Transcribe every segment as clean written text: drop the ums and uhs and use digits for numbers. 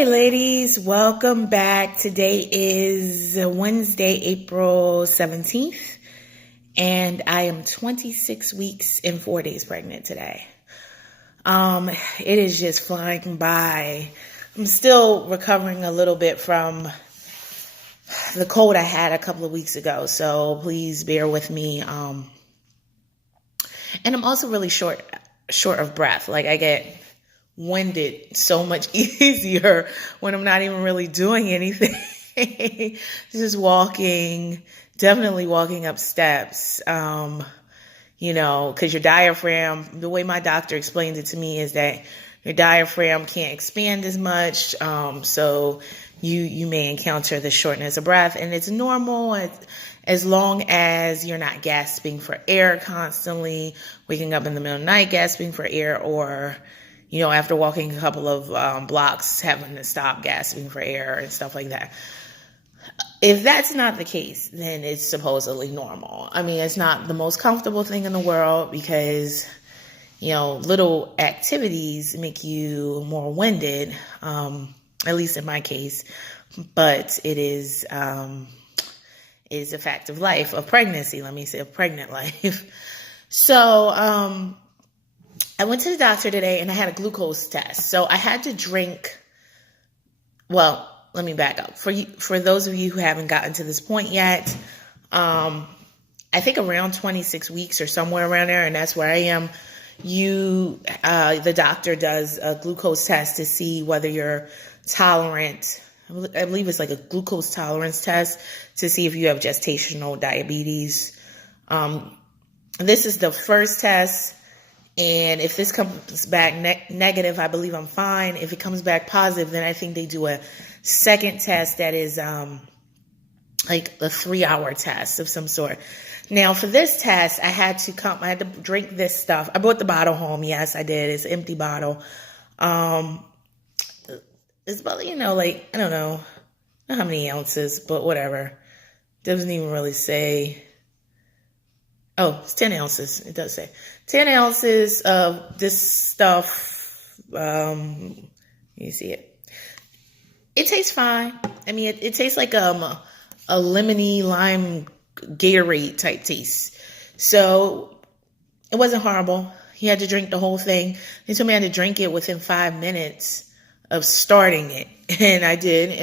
Hey ladies, welcome back. Today is Wednesday, April 17th, and I am 26 weeks and 4 days pregnant today. It is just flying by. I'm still recovering a little bit from the cold I had a couple of weeks ago, so please bear with me. And I'm also really short of breath. Like I get winded so much easier when I'm not even really doing anything. Just walking, definitely walking up steps. Because your diaphragm, the way my doctor explained it to me is that your diaphragm can't expand as much. So you may encounter the shortness of breath, and it's normal as long as you're not gasping for air constantly, waking up in the middle of the night gasping for air, or after walking a couple of blocks, having to stop gasping for air and stuff like that. If that's not the case, then it's supposedly normal. I mean, it's not the most comfortable thing in the world because, little activities make you more winded, at least in my case. But it is a fact of life, of pregnancy, let me say, of pregnant life. So, I went to the doctor today and I had a glucose test. So I had to drink, well, let me back up. For those of you who haven't gotten to this point yet, I think around 26 weeks or somewhere around there, and that's where I am, the doctor does a glucose test to see whether you're tolerant. I believe it's like a glucose tolerance test to see if you have gestational diabetes. This is the first test. And if this comes back negative, I believe I'm fine. If it comes back positive, then I think they do a second test that is like a 3-hour test of some sort. Now, for this test, I had to drink this stuff. I brought the bottle home. Yes, I did. It's an empty bottle. It's about, I don't know how many ounces, but whatever. Doesn't even really say. Oh, it's 10 ounces. It does say 10 ounces of this stuff. You see it. It tastes fine. I mean, it tastes like a lemony lime Gatorade type taste. So it wasn't horrible. He had to drink the whole thing. He told me I had to drink it within 5 minutes of starting it. And I did.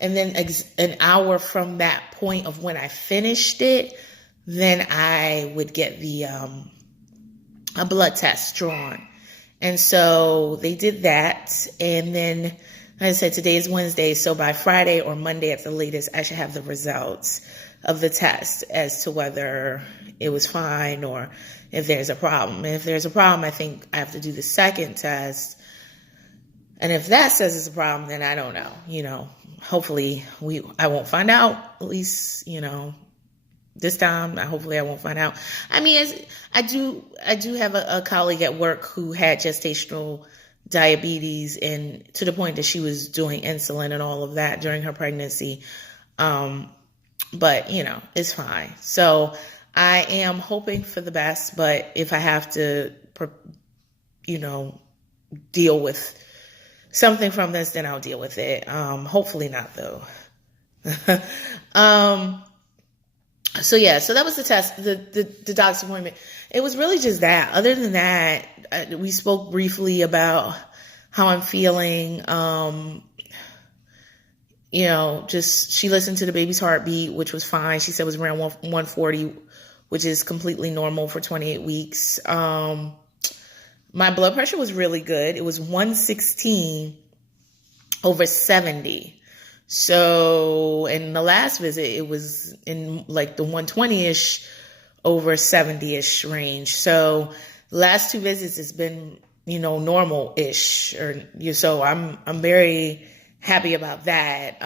And then an hour from that point of when I finished it, then I would get a blood test drawn. And so they did that. And then, like I said, today is Wednesday. So by Friday or Monday at the latest, I should have the results of the test as to whether it was fine or if there's a problem. And if there's a problem, I think I have to do the second test. And if that says it's a problem, then I don't know. Hopefully I won't find out, at least, this time. Hopefully I won't find out. I mean, I do have a colleague at work who had gestational diabetes, and to the point that she was doing insulin and all of that during her pregnancy. But it's fine. So I am hoping for the best, but if I have to, deal with something from this, then I'll deal with it. Hopefully not though. So that was the test, the doctor's appointment. It was really just that. Other than that, we spoke briefly about how I'm feeling. Just she listened to the baby's heartbeat, which was fine. She said it was around 140, which is completely normal for 28 weeks. My blood pressure was really good. It was 116/70. So in the last visit, it was in like the 120-ish over 70-ish range. So the last 2 visits, it's been, normal-ish. So I'm very happy about that.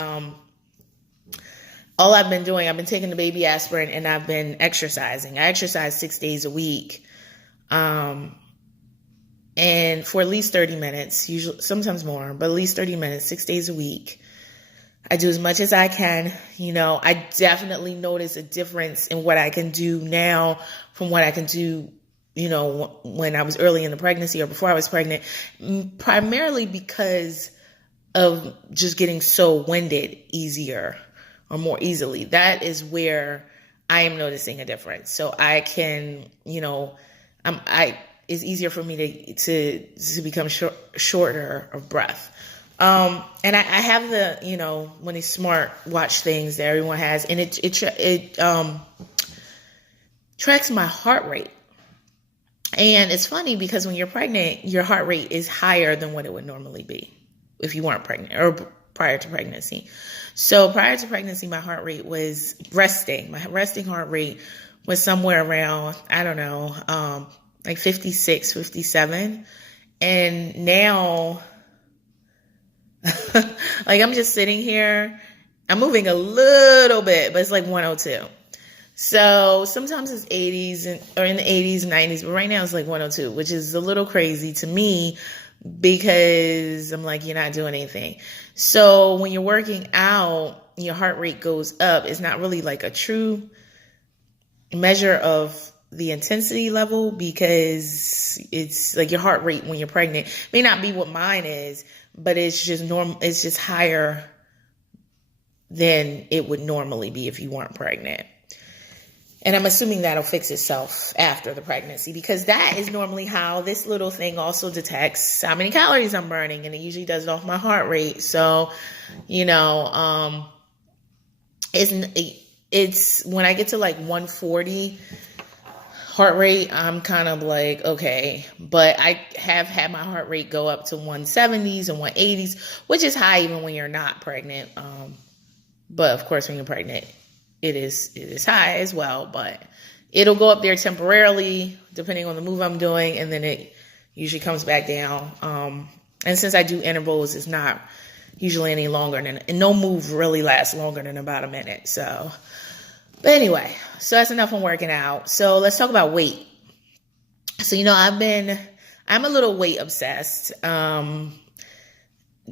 All I've been doing, I've been taking the baby aspirin and I've been exercising. I exercise 6 days a week. And for at least 30 minutes, usually sometimes more, but at least 30 minutes, 6 days a week. I do as much as I can. I definitely notice a difference in what I can do now from what I can do, when I was early in the pregnancy or before I was pregnant, primarily because of just getting so winded easier or more easily. That is where I am noticing a difference. So I can, it's easier for me to become shorter of breath. And I have the, one of these smart watch things that everyone has, and it tracks my heart rate. And it's funny because when you're pregnant, your heart rate is higher than what it would normally be if you weren't pregnant or prior to pregnancy. So prior to pregnancy, my heart rate was resting. My resting heart rate was somewhere around, I don't know, like 56, 57. And now, like I'm just sitting here, I'm moving a little bit, but it's like 102. So sometimes it's 80s or in the 80s, 90s, but right now it's like 102, which is a little crazy to me because I'm like, you're not doing anything. So when you're working out, your heart rate goes up. It's not really like a true measure of the intensity level because it's like your heart rate when you're pregnant may not be what mine is, but it's just normal. It's just higher than it would normally be if you weren't pregnant. And I'm assuming that'll fix itself after the pregnancy because that is normally how this little thing also detects how many calories I'm burning. And it usually does it off my heart rate. So, it's when I get to like 140 heart rate, I'm kind of like, okay. But I have had my heart rate go up to 170s and 180s, which is high even when you're not pregnant. But of course, when you're pregnant, it is high as well, but it'll go up there temporarily depending on the move I'm doing, and then it usually comes back down. And since I do intervals, it's not usually any longer than, and no move really lasts longer than about a minute. So, but anyway, so that's enough on working out. So let's talk about weight. So, I'm a little weight obsessed.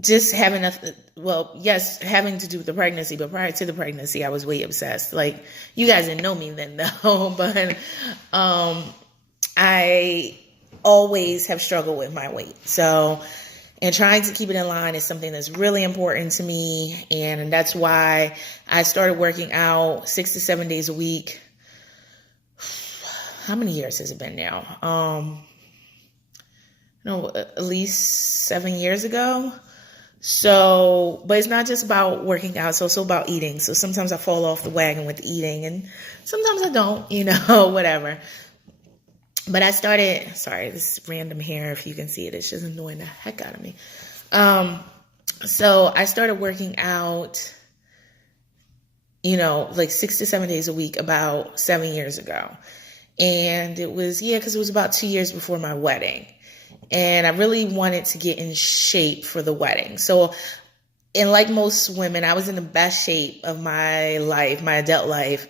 Just having having to do with the pregnancy, but prior to the pregnancy, I was weight obsessed. Like, you guys didn't know me then though, but, I always have struggled with my weight. So, and trying to keep it in line is something that's really important to me. And that's why I started working out 6 to 7 days a week. How many years has it been now? At least 7 years ago. So, but it's not just about working out. So it's also about eating. So sometimes I fall off the wagon with eating and sometimes I don't, whatever. But I started, sorry, this random hair, if you can see it, it's just annoying the heck out of me. So I started working out, like 6 to 7 days a week about 7 years ago. And it was, because it was about 2 years before my wedding. And I really wanted to get in shape for the wedding. So, and like most women, I was in the best shape of my life, my adult life,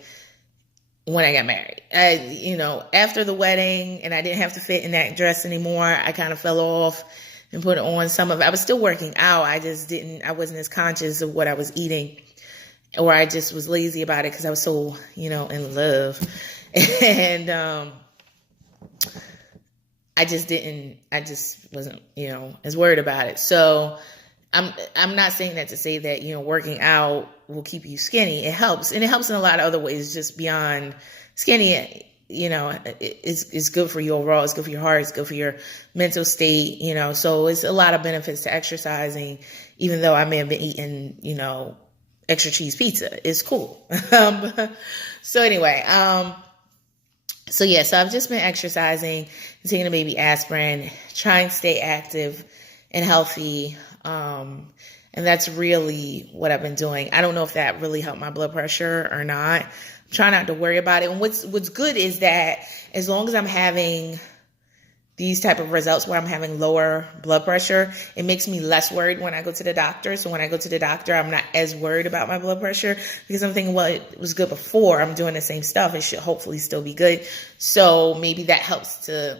when I got married. After the wedding, and I didn't have to fit in that dress anymore, I kind of fell off and put on some of it. I was still working out. I wasn't as conscious of what I was eating, or I just was lazy about it because I was so, in love. And, I just wasn't, as worried about it. So I'm not saying that to say that, working out will keep you skinny. It helps. And it helps in a lot of other ways, just beyond skinny. It's good for you overall. It's good for your heart. It's good for your mental state, so it's a lot of benefits to exercising, even though I may have been eating, extra cheese pizza. It's cool. So anyway, so I've just been exercising, taking a baby aspirin, trying to stay active and healthy. And that's really what I've been doing. I don't know if that really helped my blood pressure or not. I'm trying not to worry about it. And what's good is that as long as I'm having these type of results where I'm having lower blood pressure, it makes me less worried when I go to the doctor. So when I go to the doctor, I'm not as worried about my blood pressure because I'm thinking, well, it was good before. I'm doing the same stuff. It should hopefully still be good. So maybe that helps to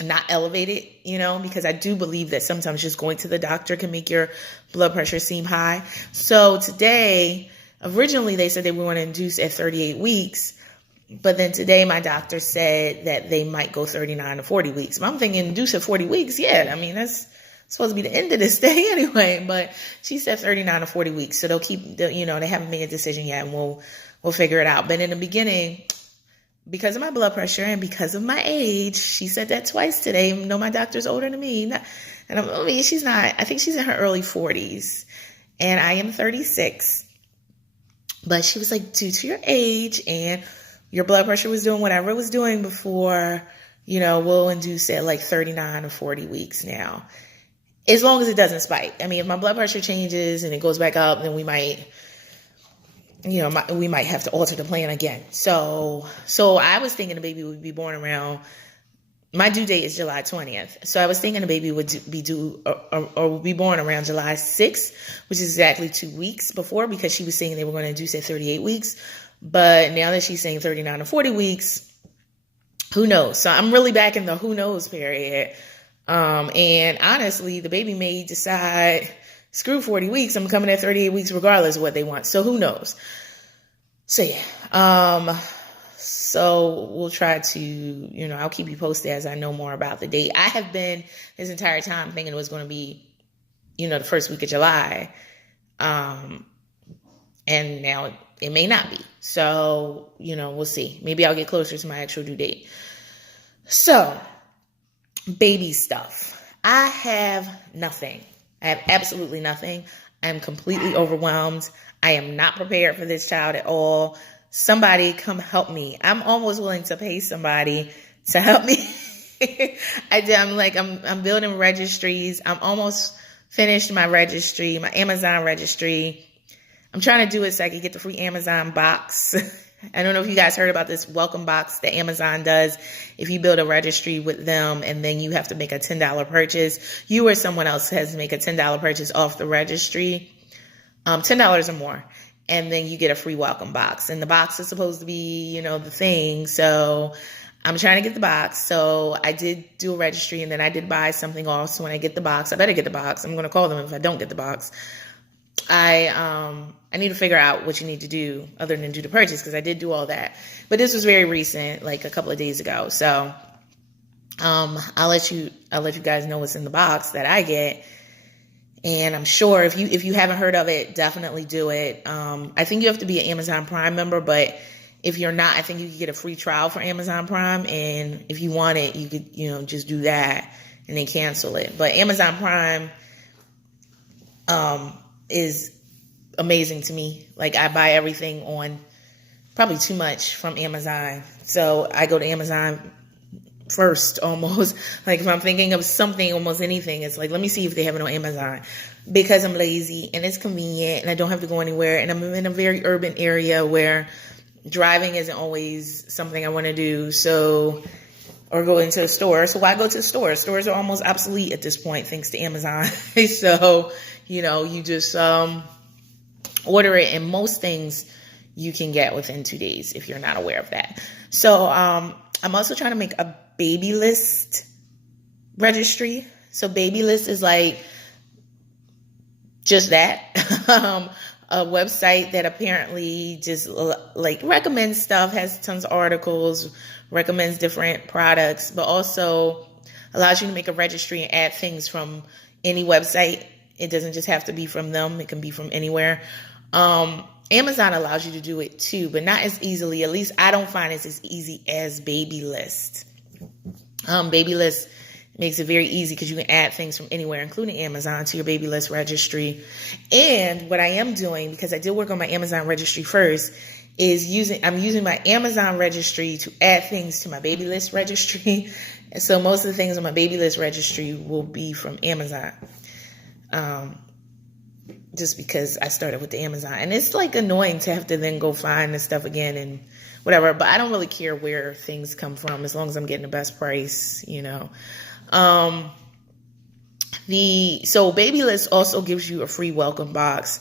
not elevate it, because I do believe that sometimes just going to the doctor can make your blood pressure seem high. So today, originally they said they were going to induce at 38 weeks. But then today my doctor said that they might go 39 to 40 weeks. But I'm thinking induce at 40 weeks. Yeah, I mean, that's supposed to be the end of this day anyway, but she said 39 or 40 weeks. So they'll keep, they haven't made a decision yet, and we'll figure it out. But in the beginning, because of my blood pressure and because of my age, she said that twice today. No, my doctor's older than me. She's not. I think she's in her early 40s, and I am 36. But she was like, due to your age and your blood pressure was doing whatever it was doing before, we'll induce it like 39 or 40 weeks now. As long as it doesn't spike. I mean, if my blood pressure changes and it goes back up, then we might have to alter the plan again. So I was thinking the baby would be born around, my due date is July 20th. So I was thinking the baby would be due or would be born around July 6th, which is exactly 2 weeks before, because she was saying they were going to induce at 38 weeks. But now that she's saying 39 or 40 weeks, who knows? So I'm really back in the who knows period. And honestly, the baby may decide, screw 40 weeks, I'm coming at 38 weeks regardless of what they want. So who knows? So yeah. So we'll try to, I'll keep you posted as I know more about the date. I have been this entire time thinking it was going to be, the first week of July. And now it may not be. So, we'll see. Maybe I'll get closer to my actual due date. So, baby stuff. I have nothing. I have absolutely nothing. I am completely overwhelmed. I am not prepared for this child at all. Somebody come help me. I'm almost willing to pay somebody to help me. I'm building registries. I'm almost finished my registry, my Amazon registry. I'm trying to do it so I can get the free Amazon box. I don't know if you guys heard about this welcome box that Amazon does. If you build a registry with them and then you have to make a $10 purchase, you or someone else has to make a $10 purchase off the registry, $10 or more. And then you get a free welcome box. And the box is supposed to be, the thing. So I'm trying to get the box. So I did do a registry, and then I did buy something off. So when I get the box, I better get the box. I'm going to call them if I don't get the box. I need to figure out what you need to do other than do the purchase, because I did do all that. But this was very recent, like a couple of days ago. So I'll let you guys know what's in the box that I get. And I'm sure if you haven't heard of it, definitely do it. I think you have to be an Amazon Prime member, but if you're not, I think you can get a free trial for Amazon Prime. And if you want it, you could, just do that and then cancel it. But Amazon Prime is amazing to me. Like, I buy everything on, probably too much from Amazon. So I go to Amazon first, almost. Like, if I'm thinking of something, almost anything, it's like, let me see if they have it on Amazon, because I'm lazy and it's convenient and I don't have to go anywhere. And I'm in a very urban area where driving isn't always something I want to do. So, or go into a store. So why go to the store? Stores are almost obsolete at this point, thanks to Amazon. So, you just order it, and most things you can get within 2 days if you're not aware of that. So I'm also trying to make a baby list registry. So baby list is like just that. A website that apparently just like recommends stuff, has tons of articles, recommends different products, but also allows you to make a registry and add things from any website. It doesn't just have to be from them. It can be from anywhere. Amazon allows you to do it too, but not as easily. At least I don't find it's as easy as Baby List. Baby List makes it very easy because you can add things from anywhere, including Amazon, to your Baby List registry. And what I am doing, because I did work on my Amazon registry first, is I'm using my Amazon registry to add things to my Baby List registry. And so most of the things on my Baby List registry will be from Amazon. Just because I started with the Amazon, and it's like annoying to have to then go find the stuff again and whatever, but I don't really care where things come from as long as I'm getting the best price, So Baby List also gives you a free welcome box.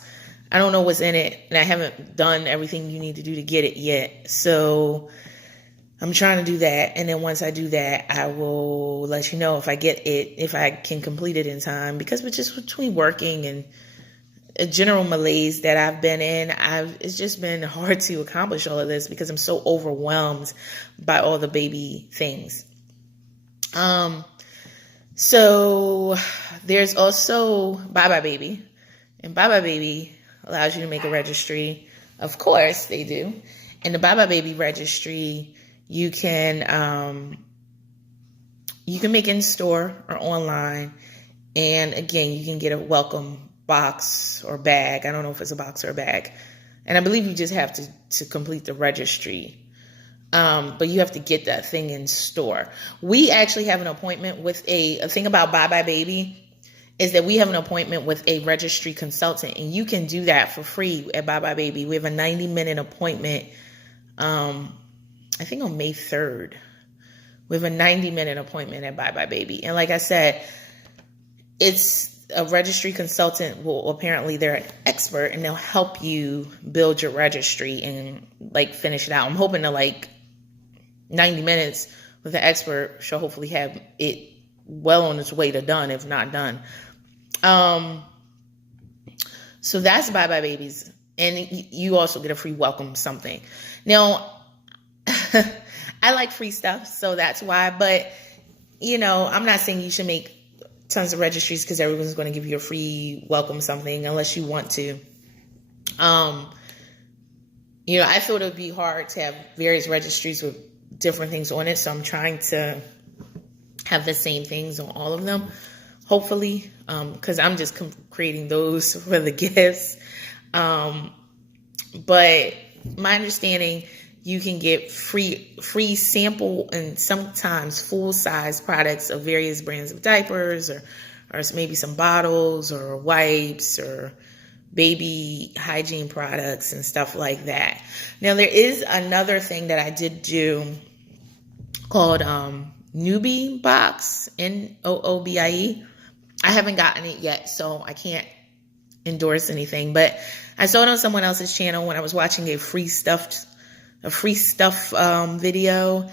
I don't know what's in it, and I haven't done everything you need to do to get it yet. So I'm trying to do that. And then once I do that, I will let you know if I get it, if I can complete it in time, because between working and a general malaise that I've been in, it's just been hard to accomplish all of this because I'm so overwhelmed by all the baby things. So there's also Bye Bye Baby. And Bye Bye Baby allows you to make a registry. Of course they do. In the Bye Bye Baby registry, you can make in store or online. And again, you can get a welcome box or bag. I don't know if it's a box or a bag. And I believe you just have to complete the registry. But you have to get that thing in store. We actually have an appointment with a thing about Bye Bye Baby is that we have an appointment with a registry consultant, and you can do that for free at Bye Bye Baby. We have a 90-minute appointment, I think on May 3rd. We have a 90-minute appointment at Bye Bye Baby. And like I said, it's a registry consultant. Well, apparently they're an expert, and they'll help you build your registry and like finish it out. I'm hoping to 90 minutes with an expert shall hopefully have it well on its way to done, if not done. So that's Bye Bye Babies. And you also get a free welcome something. Now, I like free stuff, so that's why. But, I'm not saying you should make tons of registries because everyone's going to give you a free welcome something unless you want to. I thought it would be hard to have various registries with different things on it. So I'm trying to have the same things on all of them, hopefully, because I'm just creating those for the gifts. But my understanding, you can get free sample and sometimes full-size products of various brands of diapers or maybe some bottles or wipes or baby hygiene products and stuff like that. Now, there is another thing that I did do called Newbie Box, Noobie. I haven't gotten it yet, so I can't endorse anything. But I saw it on someone else's channel when I was watching a free stuff video,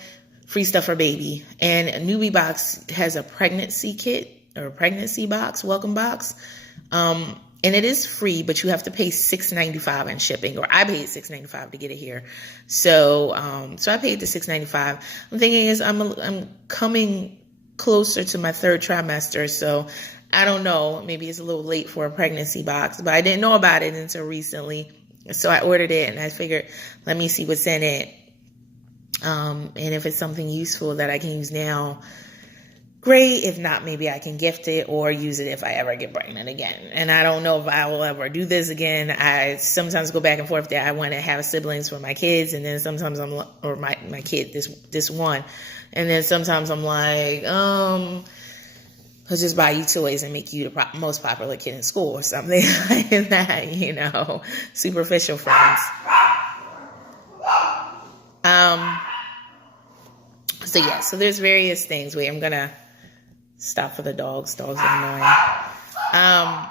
free stuff for baby. And a Newbie Box has a pregnancy kit or a pregnancy box, welcome box. And it is free, but you have to pay $6.95 in shipping, or I paid $6.95 to get it here. So I paid the $6.95. I'm thinking I'm coming closer to my third trimester, so I don't know. Maybe it's a little late for a pregnancy box, but I didn't know about it until recently. So I ordered it, and I figured, let me see what's in it. And if it's something useful that I can use now, great. If not, maybe I can gift it or use it if I ever get pregnant again. And I don't know if I will ever do this again. I sometimes go back and forth that I want to have siblings for my kids, and then sometimes or my kid, this one. And then sometimes I'm like, I'll just buy you toys and make you the most popular kid in school or something like that, superficial friends. So there's various things. Wait, I'm going to stop for the dogs. Dogs are annoying.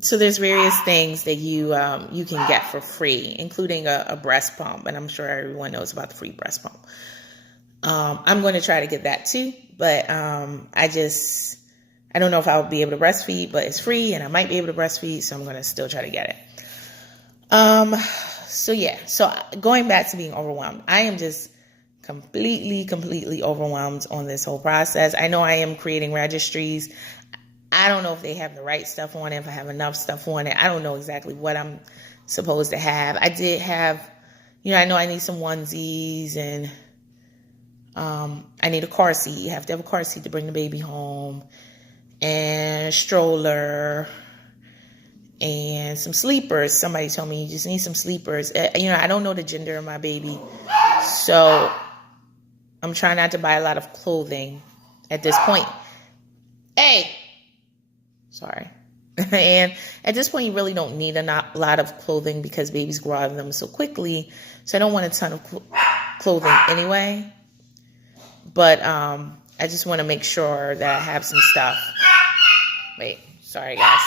So there's various things that you can get for free, including a breast pump. And I'm sure everyone knows about the free breast pump. I'm going to try to get that too. But I don't know if I'll be able to breastfeed, but it's free and I might be able to breastfeed. So I'm going to still try to get it. So going back to being overwhelmed, I am just completely overwhelmed on this whole process. I know I am creating registries. I don't know if they have the right stuff on it, if I have enough stuff on it. I don't know exactly what I'm supposed to have. I did have, I know I need some onesies and I need a car seat. You have to have a car seat to bring the baby home, and a stroller, and some sleepers. Somebody told me you just need some sleepers. I don't know the gender of my baby, so I'm trying not to buy a lot of clothing at this point. Hey! Sorry. And at this point, you really don't need a lot of clothing because babies grow out of them so quickly. So I don't want a ton of clothing anyway. But I just want to make sure that I have some stuff. Wait, sorry guys.